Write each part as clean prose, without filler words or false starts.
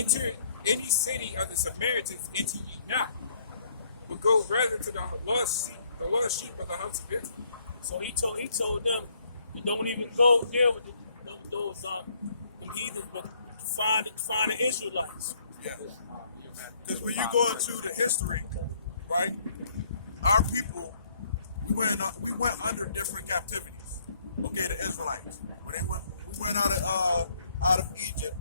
enter any city of the Samaritans enter ye not, but go rather to the lost sheep of the house of Israel. So he told them, you don't even go there with those heathens, but find the Israelites. Yeah. Because when you go into the history, right, our people, we went under different captivities. Okay, the Israelites. When we went out of Egypt,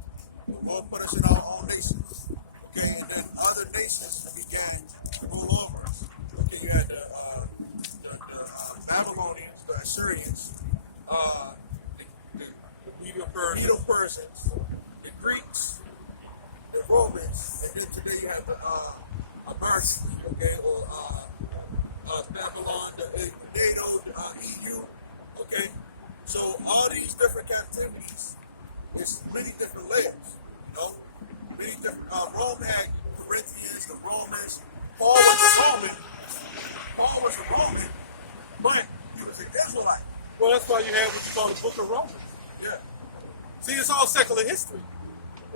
the Lord put us in our own nations. Okay, and then other nations began to rule over us. Okay, you had the Babylonians, the Assyrians, the Medo-Persians, the Greeks, the Romans, and then today you have the Americans, okay, or Babylon, the NATO, the EU, okay. So all these different captivities, it's many different layers, you know. Many different. Rome had Corinthians, the Romans. Paul was a Roman, but he was an Israelite. Well, that's why you have what you call the Book of Romans. Yeah. See, it's all secular history.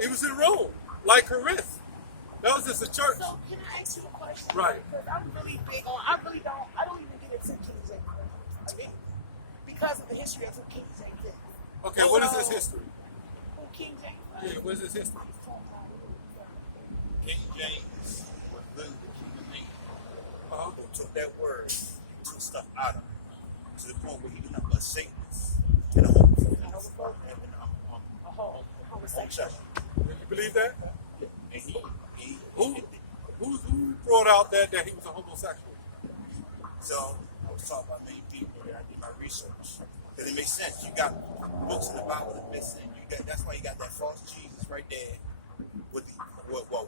He was in Rome, like Corinth. That was just a church. So can I ask you a question? Right. Because I'm really big on, I don't even get into King James. I mean, because of the history of who King James is. Okay, what is his history? Who King James Yeah, is? what is his history? King James was literally the king of England. Who took that word, took stuff out of it, to the point where he did not but Satanists and a homophobe and A homosexual. Do you believe that? and he Who brought out that he was a homosexual? So I was talking about many people and I did my research. Because it makes sense. You got books in the Bible that missing. That's why you got that false Jesus right there with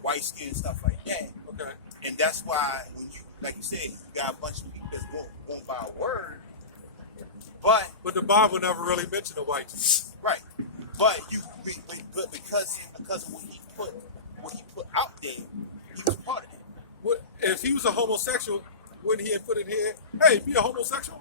white skin and stuff like that. Okay. And that's why when you, like you said, you got a bunch of people that's going by a word, but the Bible never really mentioned the white Jesus. right, but because of what he put out there, he was part of it. If he was a homosexual, wouldn't he have put in here, hey, be a homosexual?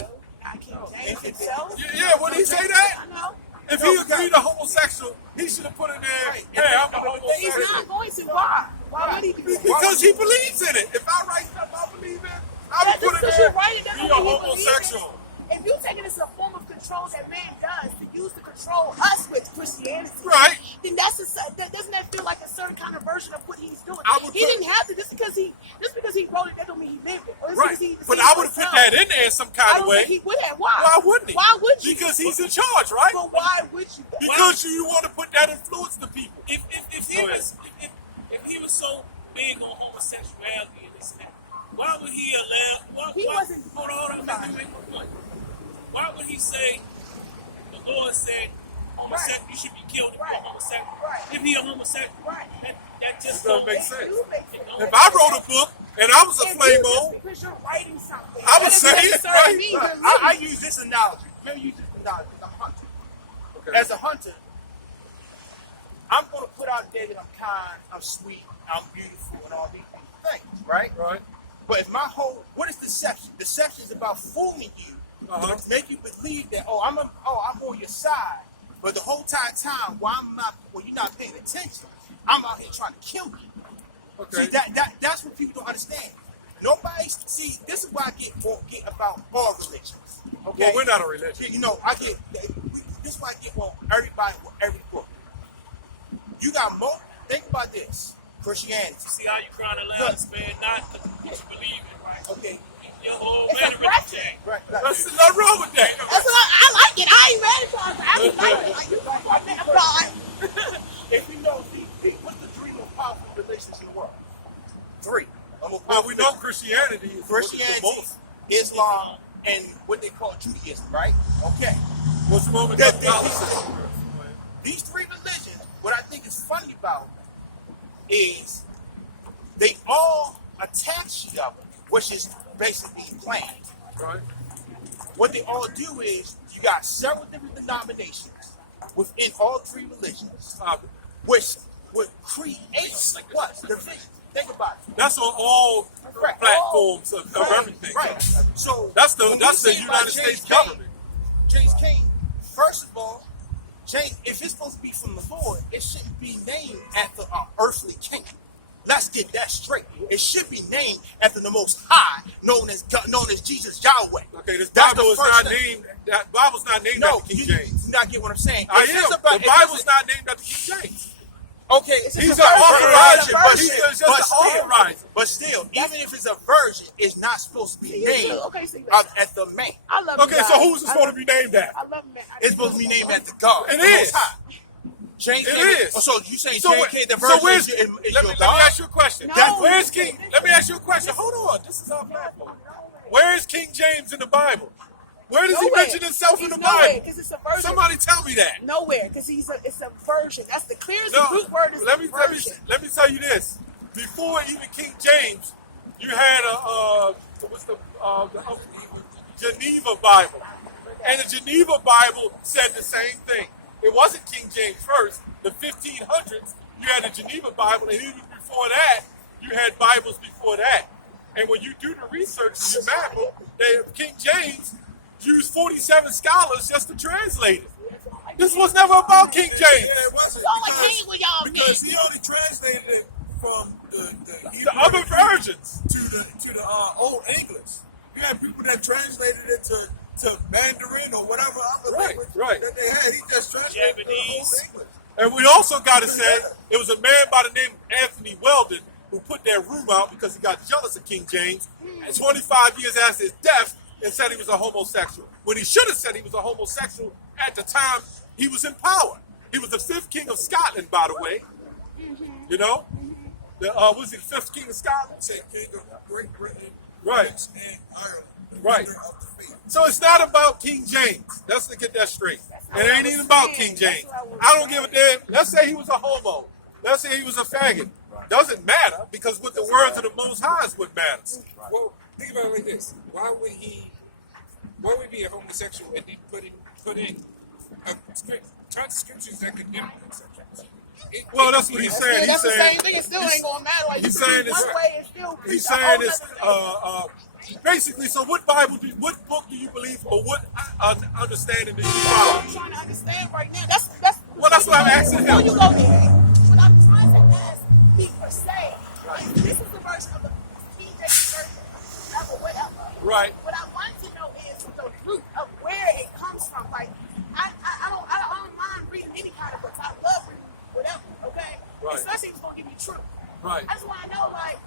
No, not King James himself. Yeah, wouldn't he say that? I know. If he agreed to homosexual, he should have put in there, hey, I'm a He's homosexual. not going to. Why? Why would he do that? Because he believes in it. If I write stuff I believe in, I would put it Because in you write it there, doesn't be a mean he believes it. homosexual. If you take it as a form of control that man does to use to control us with Christianity, Right. then doesn't that feel like a certain kind of version of what he's doing? I would He put- didn't have to just because he wrote it. That don't mean he lived it. Or just Right. because he But deceived I would have put himself. that in there in some I kind of don't way. think he would have. Why? Why wouldn't he? Why would you? Because he's in charge, right? But why would you? Because you want to put that influence to people. If he was so big on homosexuality and this and that, why would he allow? He wasn't- Hold on. Let me make a point. Why would he say the Lord said homosexual? You should be killed if you're a homosexual. Right. If he a homosexual, Right. that just It doesn't make It sense. do make sense. If I wrote a book and I was a If you- flame just on, because you're writing something, I would that say doesn't it, necessarily right? mean you're I living. use this analogy. Let me use this analogy. I'm a hunter. Okay. As a hunter, I'm going to put out there that I'm kind, I'm sweet, I'm beautiful, and all these things, right? Right. But if what is deception? Deception is about fooling you Uh-huh. to make you believe that I'm on your side, but the whole time while you're not paying attention, I'm out here trying to kill you. Okay. See that's what people don't understand. This is why I get about all religions. Okay, Well, we're not a religion. You know, this is why I get everybody with every book. You got more. Think about this. Christianity. see how you crying aloud, this man, not because you believe it, right? Okay. Your whole It's mannerism aggressive. changed. Right. There's nothing wrong with that. That's what I like it. I ain't ready for it. I just like it. Like, you know what, man, I'm fine. If you know, what's the three most powerful religions in the world? Three. Well, we know Christianity is the Christianity, most. Islam, and what they call Judaism, right? Okay. What's wrong with That- Catholicism? These three religions, what I think is funny about is they all attach each other, which is basically planned. Right. What they all do is you got several different denominations within all three religions, Stop it. which would create what? Division. Think about it. That's on all Right. platforms of everything. Right. So That's when the we say about United James States Cain, government. James Cain, first of all, if it's supposed to be from the Lord, it shouldn't be named after an earthly king. Let's get that straight. It should be named after the Most High, known as Jesus Yahweh. Okay, this That's Bible the is first not thing. named. That Bible's not named No, after King you James. not get what I'm saying. I If it's am. about- The Bible's not named after King James. Okay, It's He's just an a version. authorizer, It's a but version. he's just But an still, authorizer. But still, even if it's a virgin, it's not supposed to be See, named okay, see, at the man. I love Okay, you so guys. who's it supposed to be named after? I love him, man. It's supposed to be named after God. It the is. Most High. James It K. is. Oh, so you saying So, JK the virgin where's, is let your me God? ask you a question. No. Where's King? Let me ask you a question. Hold on. This is our platform. Where is King James in the Bible? Where does he Nowhere. mention himself in the He's nowhere, Bible? 'cause it's a version. Somebody tell me that. Nowhere, because it's a version. That's the clearest No, root word is let me version. tell you this. Before even King James, you had the Geneva Bible, and the Geneva Bible said the same thing. It wasn't King James first. The 1500s, you had the Geneva Bible, and even before that, you had Bibles before that. And when you do the research in your Bible, King James used 47 scholars just to translate it. This was never about King James. Yeah, it wasn't. So I hate when y'all Because get- he only translated it from the The other versions. to the Old English. You had people that translated it to Mandarin or whatever other Right, language right. that they had. He just translated it to Japanese. Old English. And we also got to say, it was a man by the name of Anthony Weldon who put that room out because he got jealous of King James. And 25 years after his death, and said he was a homosexual. When he should have said he was a homosexual at the time he was in power. He was the 5th king of Scotland, by the way. You know? Was he the 5th king of Scotland? Say King of Great Britain, Right. and Ireland. The Right. leader of the faith. So it's not about King James. Let's get that straight. It ain't even about King James. I don't give a damn. Let's say he was a homo. Let's say he was a faggot. Doesn't matter, because what the words of the Most High is what matters. Well, think about it like this: Why would he be a homosexual and then put in tons of scriptures that condemn homosexuals? Well, that's what he's saying. He's That's the same saying, thing. It still ain't gonna matter. Like, he's you can saying be it's- one way and still he's preach a saying whole it's nother thing. basically. So, what book do you believe, or what understanding do you That's follow? what I'm trying to understand right now. That's Well, that's what I'm asking before him. you go there. What I'm trying to ask me per se is this is the version of the King James version, whatever. Right. What I want to know is the root of where it comes from. Like I don't mind reading any kind of books. I love reading whatever. Okay. Right. Especially if it's gonna give me truth. Right. I just want to know like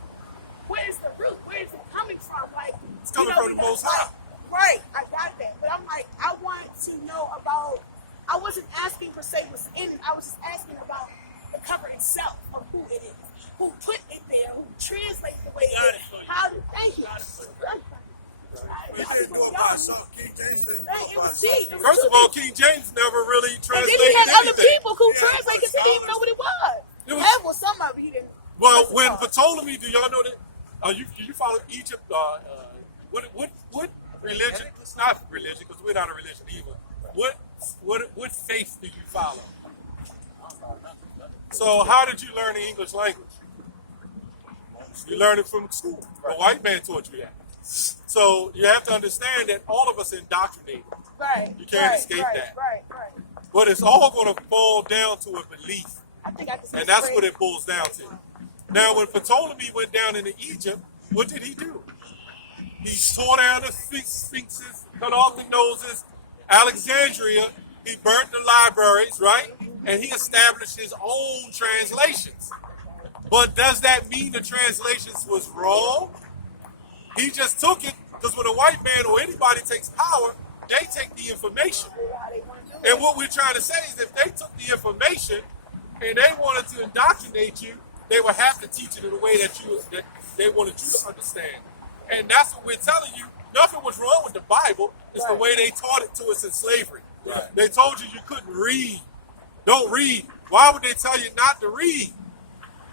where's the root? Where is it coming from? Like It's coming from the because, Most High. like, right, I got that. But I'm like, I want to know about. I wasn't asking per se what's in it. I was just asking about the cover itself of who it is, who put it there, who translated the way it Got is. it for you. How did? Thank you. But they didn't go by some King James didn't Hey, go it by was some. G. It was First of two all, people. King James never really And translated then he had other anything. people who Yeah, translated because he didn't even know what it was. It was- That was some of it. He didn't. Well, that's when all. Ptolemy, do y'all know that? You follow Egypt? What religion? It's not religion, because we're not a religion either. What faith do you follow? So how did you learn the English language? You learned it from school. A white man taught you that. So you have to understand that all of us are indoctrinated. Right. You can't right, escape right, that. Right. Right. But it's all going to fall down to a belief. I think I can see And that's the what phrase. it boils down to. Now, when Ptolemy went down into Egypt, what did he do? He tore down the sphinxes, cut off the noses. Alexandria, he burnt the libraries, right? And he established his own translations. But does that mean the translations was wrong? He just took it because when a white man or anybody takes power, they take the information. How they want to do it. And what we're trying to say is if they took the information and they wanted to indoctrinate you, they would have to teach it in a way that they wanted you to understand. And that's what we're telling you. Nothing was wrong with the Bible. It's the Right. way they taught it to us in slavery. Right. They told you couldn't read. Don't read. Why would they tell you not to read?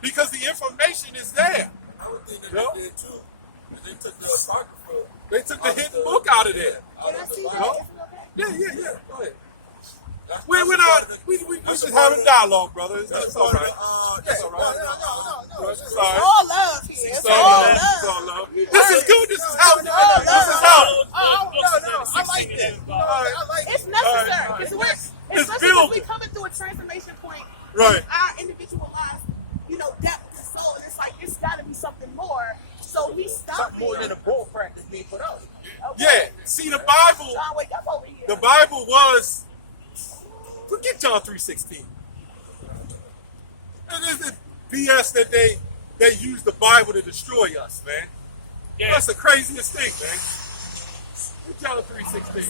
Because the information is there. I would think that No. they did too. They took the Apocrypha. They took the hidden book out of there. Can I see that? No? Is it okay? Yeah. Go ahead. That's We're a not. part of the- We that's should a part have of a the- dialogue, brother. That's That's a all part of right. the, That's yeah, all right. no. It's It's all right. all love here. It's It's all all love. love. It's all love. This is good. This is healthy. no, This is no. healthy. I like that. It's necessary. All right. It's It's Especially when we building. coming through a transformation point Right. in our individual lives, depth and soul. And it's like, it's got to be something more. So we stop Something more being. than a bull crap that's being put out. Yeah. See, the Bible, John, wake up over here. the Bible was. Forget John 3:16. And it's the BS that they use the Bible to destroy us, man. Yeah. That's the craziest thing, man. Forget John 3:16.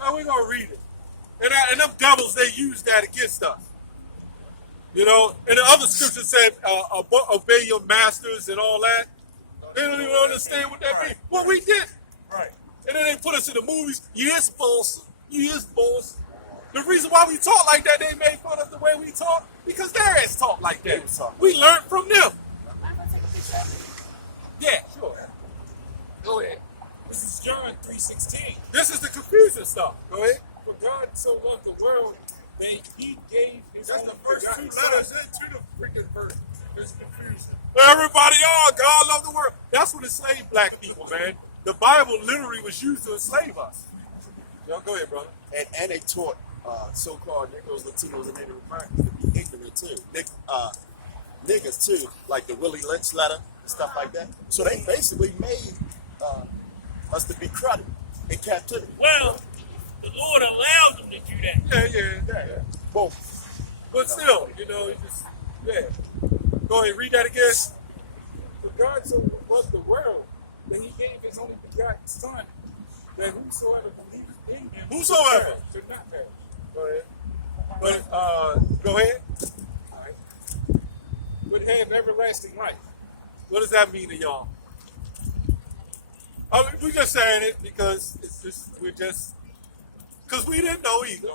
Oh, we're gonna read it. And them devils, they use that against us. And the other scripture said, obey your masters and all that. They don't even understand what that means. Well, we did. Right. And then they put us in the movies. Yes, boss. Yes, boss. The reason why we talk like that, they made fun of the way we talk, because their ass talk like that. We learned from them. I'm gonna take a picture of it. Yeah, sure. Go ahead. This is John 3:16. This is the confusion stuff. Go ahead. For God so loved the world that he gave his That's only the first two begotten letters Son. into the freaking verse. It's confusing. Everybody, God love the world. That's what enslaved black people, man. The Bible literally was used to enslave us. Yo, go ahead, brother. And they taught so-called Negroes, Latinos, and Native Americans to be ignorant too. Niggas too, like the Willie Lynch letter and stuff like that. So they basically made us to be cruddy in captivity. Well, the Lord allowed them to do that. Yeah. Both. But still, you just, yeah. Go ahead, read that again. For God so loved the world that he gave his only begotten Son, that whosoever believeth in him Whosoever. should not perish. Go ahead. Go ahead. Right? But have everlasting life. What does that mean to y'all? I mean, we're just saying it because because we didn't know either.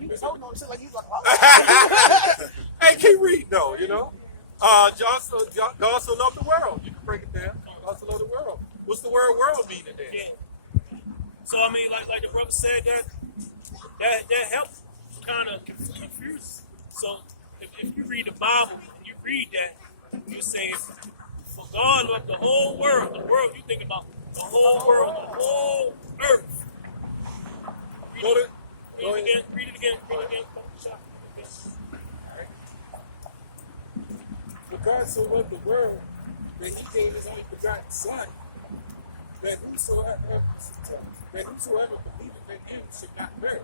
You was holding on to it like you was like, oh. Hey, keep reading though, God so loved the world. You can break it down. God so loved the world. What's the word world meaning then? Yeah. So I mean, like the brother said, that helps kind of confuse. So if you read the Bible and you read that, you say, "For God loved the whole world." The world you think about the whole world, the whole earth. Read it again. For God so loved the world that he gave his only begotten Son, that whosoever believeth in him should not perish.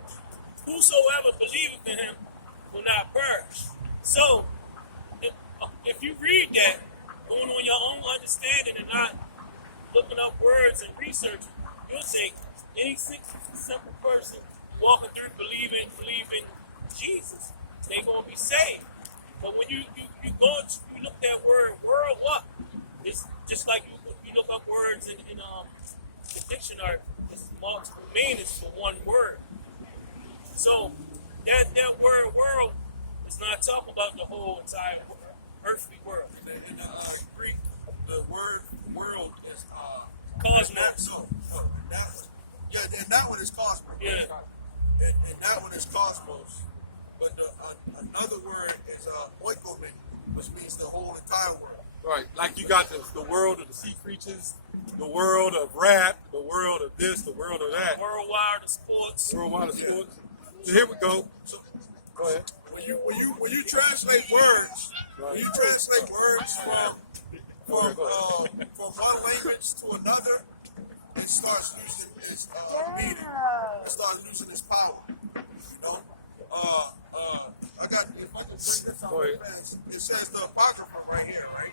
Whosoever believeth in him will not perish. So, if you read that, going on your own understanding and not looking up words and research, you'll say any simple person walking through believing Jesus, they're gonna be saved. But when you look that word world up, it's just like you look up words in the dictionary. It's multiple meanings for one word. So that word world is not talking about the whole entire earthly world. In the Greek, the word world is Cosmos. And that one is cosmos. Yeah. And that one is cosmos. But another word is oikomen, which means the whole entire world. Right, like you got the world of the sea creatures, the world of rap, the world of this, the world of that. Worldwide of sports. Worldwide of sports. So here we go. Go ahead. When you translate words, from one language to another, it starts using its meaning. It starts losing its power. I got, if I can bring this out fast, it says the Apocrypha right here, right?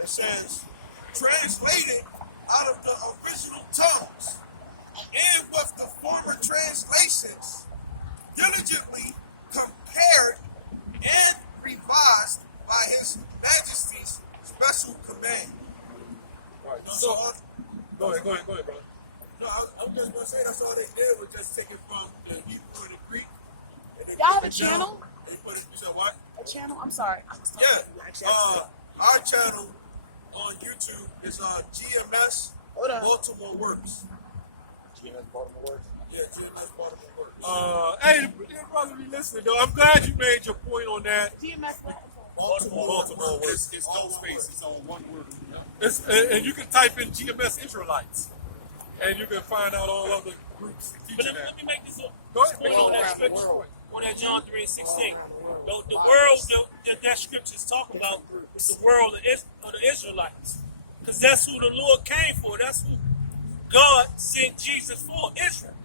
It says, translated out of the original tongues and with the former translations, diligently compared and revised by His Majesty's special command. Right. So, Go ahead, brother. no, I was just going to say that's all they did was just take it from the Hebrew and the Greek. And they Y'all have put a it down. channel? They put it, you said what? A channel? I'm sorry. I'm just Yeah. talking to you. Our channel on YouTube is GMS Hold on. Baltimore Works. GMS Baltimore Works. Yeah, GMS Baltimore Works. Hey, brother, be listening though. I'm glad you made your point on that. GMS. Baltimore Works. It's no space. It's on one word. And you can type in GMS Israelites. And you can find out all other groups But teaching let that. me make this Go ahead. point on that scripture, on that John 3:16. The world that scripture is talking about is the world of the Israelites. Because that's who the Lord came for. That's who God sent Jesus for, Israel.